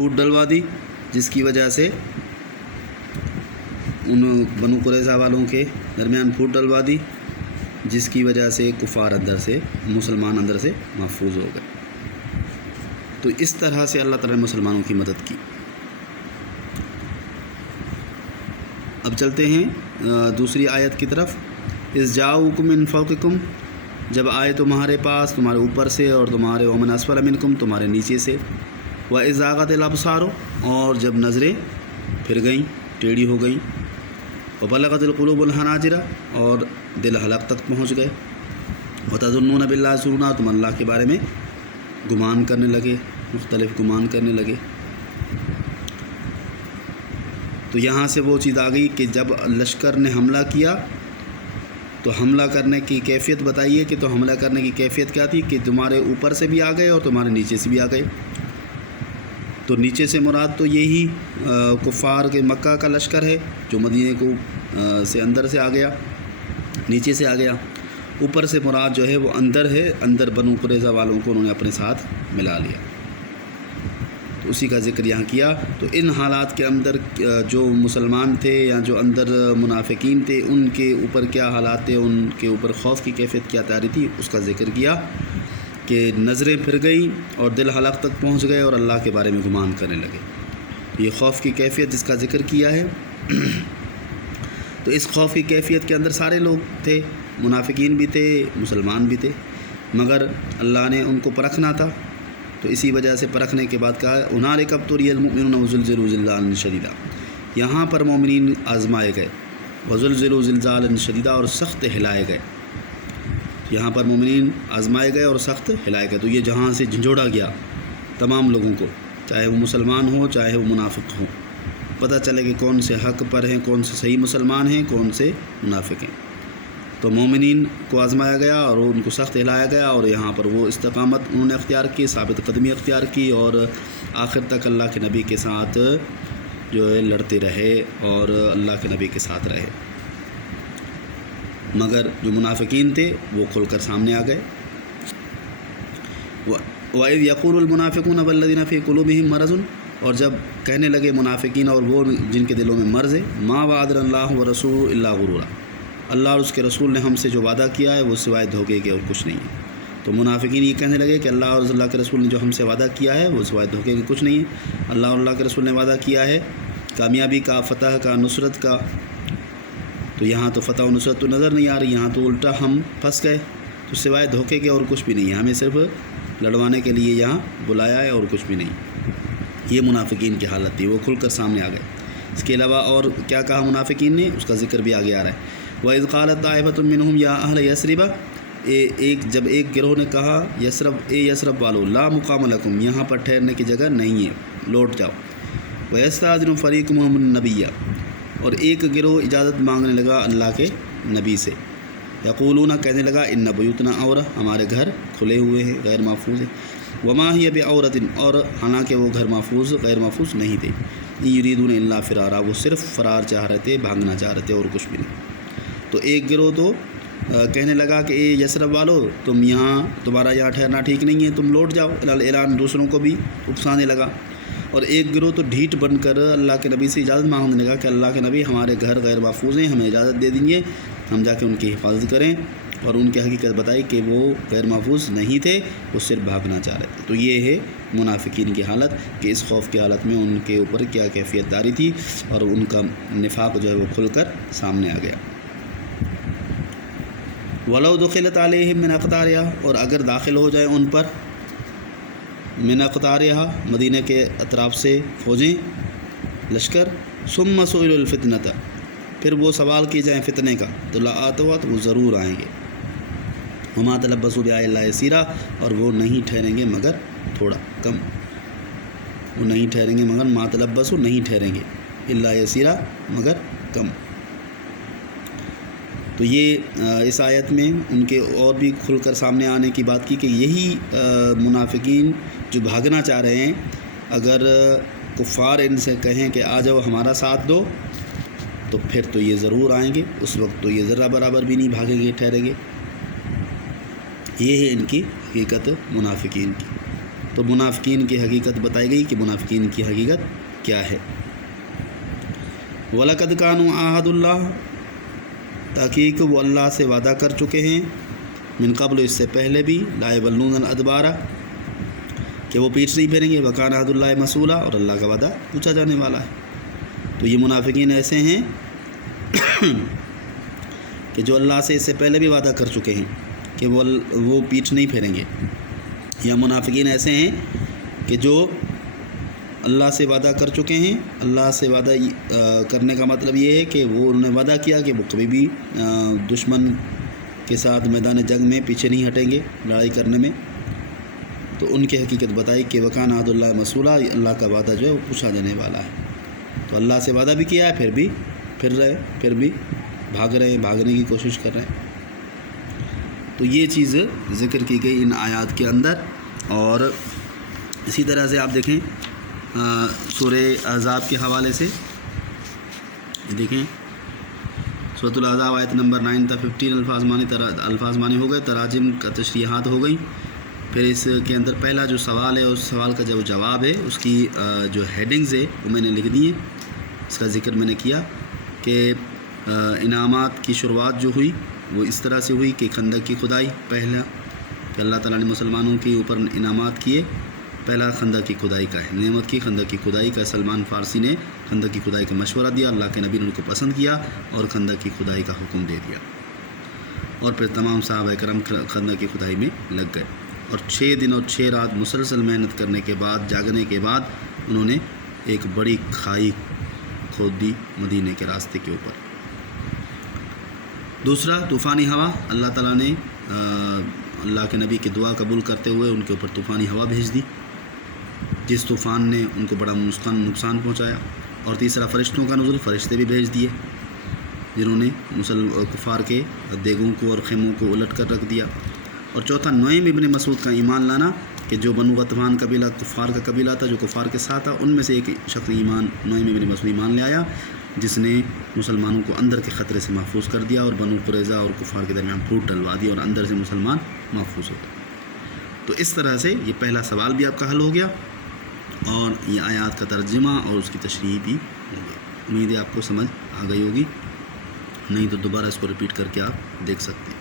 پھوٹ ڈلوا دی، جس کی وجہ سے ان بنو قریظہ والوں کے درمیان پھوٹ ڈلوا دی، جس کی وجہ سے کفار اندر سے، مسلمان اندر سے محفوظ ہو گئے۔ تو اس طرح سے اللہ تعالیٰ نے مسلمانوں کی مدد کی۔ اب چلتے ہیں دوسری آیت کی طرف۔ اذ جاؤکم من فوقکم، جب آئے تمہارے پاس تمہارے اوپر سے، اور تمہارے ومن اسفل منکم، تمہارے نیچے سے، وَإِذْ زَاغَتِ الْأَبْصَارُ، اور جب نظریں پھر گئیں، ٹیڑھی ہو گئیں، وَبَلَغَتِ الْقُلُوبُ الْحَنَاجِرَ، اور دل حلق تک پہنچ گئے، وَتَظُنُّونَ بِاللَّهِ الظُّنُونَ، تم اللہ کے بارے میں گمان کرنے لگے، مختلف گمان کرنے لگے۔ تو یہاں سے وہ چیز آ گئی کہ جب لشکر نے حملہ کیا تو حملہ کرنے کی کیفیت بتائیے، کہ تو حملہ کرنے کی کیفیت کیا تھی کہ تمہارے اوپر سے بھی آ گئے اور تمہارے نیچے سے بھی آ گئے۔ تو نیچے سے مراد تو یہی کفار کے مکہ کا لشکر ہے جو مدینے کو سے اندر سے آ گیا، نیچے سے آ گیا۔ اوپر سے مراد جو ہے وہ اندر ہے، اندر بنو قریظہ والوں کو انہوں نے اپنے ساتھ ملا لیا، تو اسی کا ذکر یہاں کیا۔ تو ان حالات کے اندر جو مسلمان تھے یا جو اندر منافقین تھے، ان کے اوپر کیا حالات تھے، ان کے اوپر خوف کی کیفیت کیا طاری تھی، اس کا ذکر کیا کہ نظریں پھر گئیں اور دل حلق تک پہنچ گئے اور اللہ کے بارے میں گمان کرنے لگے۔ یہ خوف کی کیفیت جس کا ذکر کیا ہے، تو اس خوف کی کیفیت کے اندر سارے لوگ تھے، منافقین بھی تھے، مسلمان بھی تھے، مگر اللہ نے ان کو پرکھنا تھا، تو اسی وجہ سے پرکھنے کے بعد کہا هُنَالِكَ ابْتُلِيَ الْمُؤْمِنُونَ وَزُلْزِلُوا زِلْزَالًا شَدِيدًا، یہاں پر مومنین آزمائے گئے، وَزُلْزِلُوا زِلْزَالًا شَدِيدًا، اور سخت ہلائے گئے۔ یہاں پر مومنین آزمائے گئے اور سخت ہلائے گئے، تو یہ جہاں سے جھنجھوڑا گیا تمام لوگوں کو، چاہے وہ مسلمان ہوں چاہے وہ منافق ہوں، پتہ چلے کہ کون سے حق پر ہیں، کون سے صحیح مسلمان ہیں، کون سے منافق ہیں۔ تو مومنین کو آزمایا گیا اور ان کو سخت ہلایا گیا، اور یہاں پر وہ استقامت انہوں نے اختیار کی، ثابت قدمی اختیار کی، اور آخر تک اللہ کے نبی کے ساتھ جو ہے لڑتے رہے اور اللہ کے نبی کے ساتھ رہے۔ مگر جو منافقین تھے وہ کھل کر سامنے آ گئے۔ وَإِذْ يَقُولُ الْمُنَافِقُونَ وَالَّذِينَ فِي قُلُوبِهِم مَرَضٌ، اور جب کہنے لگے منافقین اور وہ جن کے دلوں میں مرض ہے، مَا وَعَدَنَا اللَّهُ وَرَسُولُهُ إِلَّا غُرُورًا، اللہ اور اس کے رسول نے ہم سے جو وعدہ کیا ہے وہ سوائے دھوکے کے اور کچھ نہیں ہے۔ تو منافقین یہ کہنے لگے کہ اللہ اور اللہ کے رسول نے جو ہم سے وعدہ کیا ہے وہ سوائے دھوکے کے کچھ نہیں ہے۔ اللہ اور اللہ کے رسول نے وعدہ کیا ہے کامیابی کا، فتح کا، نصرت کا، تو یہاں تو فتح و نصرت تو نظر نہیں آ رہی، یہاں تو الٹا ہم پھنس گئے، تو سوائے دھوکے کے اور کچھ بھی نہیں ہے، ہمیں صرف لڑوانے کے لیے یہاں بلایا ہے اور کچھ بھی نہیں۔ یہ منافقین کی حالت تھی، وہ کھل کر سامنے آ گئے۔ اس کے علاوہ اور کیا کہا منافقین نے، اس کا ذکر بھی آگے آ رہا ہے۔ وَإِذْ قَالَتْ طَائِفَةٌ مِّنْهُمْ يَا أَهْلَ يَثْرِبَ، جب ایک گروہ نے کہا یثرب، اے یثرب والو، لا مقام لکم، یہاں پر ٹھہرنے کی جگہ نہیں ہے، لوٹ جاؤ۔ وَيَسْتَأْذِنُ فَرِيقٌ مِّنْهُمُ النَّبِيَّ، اور ایک گروہ اجازت مانگنے لگا اللہ کے نبی سے، یقولون، کہنے لگا، ان بیوتنا عورہ، ہمارے گھر کھلے ہوئے ہیں، غیر محفوظ ہیں، وما ہی بعورۃ، اور حالانکہ وہ گھر محفوظ غیر محفوظ نہیں تھے، یریدون الا فرارا، وہ صرف فرار چاہ رہے تھے، بھاگنا چاہ رہے تھے اور کچھ بھی نہیں۔ تو ایک گروہ تو کہنے لگا کہ اے یثرب والو، تم یہاں، تمہارا یہاں ٹھہرنا ٹھیک نہیں ہے، تم لوٹ جاؤ، اعلان دوسروں کو بھی اکسانے لگا۔ اور ایک گروہ تو ڈھیٹ بن کر اللہ کے نبی سے اجازت مانگنے لگا کہ اللہ کے نبی، ہمارے گھر غیر محفوظ ہیں، ہمیں اجازت دے دیجیے، ہم جا کے ان کی حفاظت کریں، اور ان کی حقیقت بتائی کہ وہ غیر محفوظ نہیں تھے، وہ صرف بھاگنا چاہ رہے تھے۔ تو یہ ہے منافقین کی حالت، کہ اس خوف کی حالت میں ان کے اوپر کیا کیفیت داری تھی، اور ان کا نفاق جو ہے وہ کھل کر سامنے آ گیا۔ وَلَوْ دُخِلَتْ عَلَيْهِمْ مِنْ أَقْطَارِهَا، اور اگر داخل ہو جائیں ان پر، من أقطارها، مدینہ کے اطراف سے فوجیں، لشکر، ثم سئلوا الفتنة، پھر وہ سوال کیے جائیں فتنے کا، تو لآتوها، تو وہ ضرور آئیں گے، وما تلبسوا بآيات الله يسيرا، اور وہ نہیں ٹھہریں گے مگر تھوڑا کم، وہ نہیں ٹھہریں گے مگر، ما تلبسوا، نہیں ٹھہریں گے، الا يسيرا، مگر کم۔ تو یہ اس آیت میں ان کے اور بھی کھل کر سامنے آنے کی بات کی کہ یہی منافقین جو بھاگنا چاہ رہے ہیں، اگر کفار ان سے کہیں کہ آ جاؤ ہمارا ساتھ دو، تو پھر تو یہ ضرور آئیں گے، اس وقت تو یہ ذرہ برابر بھی نہیں بھاگیں گے، ٹھہریں گے۔ یہ ہے ان کی حقیقت منافقین کی۔ تو منافقین کی حقیقت بتائی گئی کہ منافقین کی حقیقت کیا ہے۔ وَلَقَدْ كَانُوا عَاهَدُ اللَّهِ، تحقیق وہ اللہ سے وعدہ کر چکے ہیں، من قبل اس سے پہلے بھی، لا يَوَلُّونَ الْأَدْبَارَ کہ وہ پیٹھ نہیں پھیریں گے، وَكَانَ عَهْدُ اللَّهِ مَسْئُولًا اور اللہ کا وعدہ پوچھا جانے والا ہے۔ تو یہ منافقین ایسے ہیں کہ جو اللہ سے اس سے پہلے بھی وعدہ کر چکے ہیں کہ وہ پیٹھ نہیں پھیریں گے، یا منافقین ایسے ہیں کہ جو اللہ سے وعدہ کر چکے ہیں۔ اللہ سے وعدہ کرنے کا مطلب یہ ہے کہ وہ انہوں نے وعدہ کیا کہ وہ کبھی بھی دشمن کے ساتھ میدان جنگ میں پیچھے نہیں ہٹیں گے لڑائی کرنے میں، تو ان کی حقیقت بتائی کہ وَكَانَ عَهْدُ اللَّهِ مَسْئُولًا، اللہ کا وعدہ جو ہے وہ پوچھا جانے والا ہے۔ تو اللہ سے وعدہ بھی کیا ہے، پھر بھی پھر بھی بھاگ رہے ہیں، بھاگنے کی کوشش کر رہے ہیں۔ تو یہ چیز ذکر کی گئی ان آیات کے اندر۔ اور اسی طرح سے آپ دیکھیں سورہ احزاب کے حوالے سے دیکھیں، سورۃ الاحزاب آیت نمبر 9 تا 15 الفاظ معنی ہو گئے، تراجم کا تشریحات ہو گئی۔ پھر اس کے اندر پہلا جو سوال ہے، اس سوال کا جو جواب ہے، اس کی جو ہیڈنگز ہے وہ میں نے لکھ دی ہیں۔ اس کا ذکر میں نے کیا کہ انعامات کی شروعات جو ہوئی وہ اس طرح سے ہوئی کہ خندق کی کھدائی پہلا، کہ اللہ تعالیٰ نے مسلمانوں کے اوپر انعامات کیے، پہلا خندق کی کھدائی کا ہے، نعمت کی خندق کی کھدائی کا۔ سلمان فارسی نے خندق کی کھدائی کا مشورہ دیا، اللہ کے نبی نے ان کو پسند کیا اور خندق کی کھدائی کا حکم دے دیا، اور پھر تمام صحابہ کرام خندق کی کھدائی میں لگ گئے، اور 6 دن اور 6 رات مسلسل محنت کرنے کے بعد، جاگنے کے بعد، انہوں نے ایک بڑی کھائی کھود دی مدینے کے راستے کے اوپر۔ دوسرا طوفانی ہوا، اللہ تعالیٰ نے اللہ کے نبی کی دعا قبول کرتے ہوئے ان کے اوپر طوفانی ہوا بھیج دی، جس طوفان نے ان کو بڑا نقصان پہنچایا۔ اور تیسرا فرشتوں کا نزول، فرشتے بھی بھیج دیے جنہوں نے کفار کے دیگوں کو اور خیموں کو الٹ کر رکھ دیا۔ اور چوتھا نعیم ابن مسعود کا ایمان لانا، کہ جو بنو غطفان قبیلہ کفار کا قبیلہ تھا، جو کفار کے ساتھ تھا، ان میں سے ایک شخص نعیم ابن مسعود ایمان لے آیا، جس نے مسلمانوں کو اندر کے خطرے سے محفوظ کر دیا اور بنو قریظہ اور کفار کے درمیان پھوٹ ڈلوا دیا، اور اندر سے مسلمان محفوظ ہوتے۔ تو اس طرح سے یہ پہلا سوال بھی آپ کا حل ہو گیا، اور یہ آیات کا ترجمہ اور اس کی تشریح بھی ہو گئی۔ امید ہے آپ کو سمجھ آ گئی ہوگی، نہیں تو دوبارہ اس کو ریپیٹ کر کے آپ دیکھ سکتے ہیں۔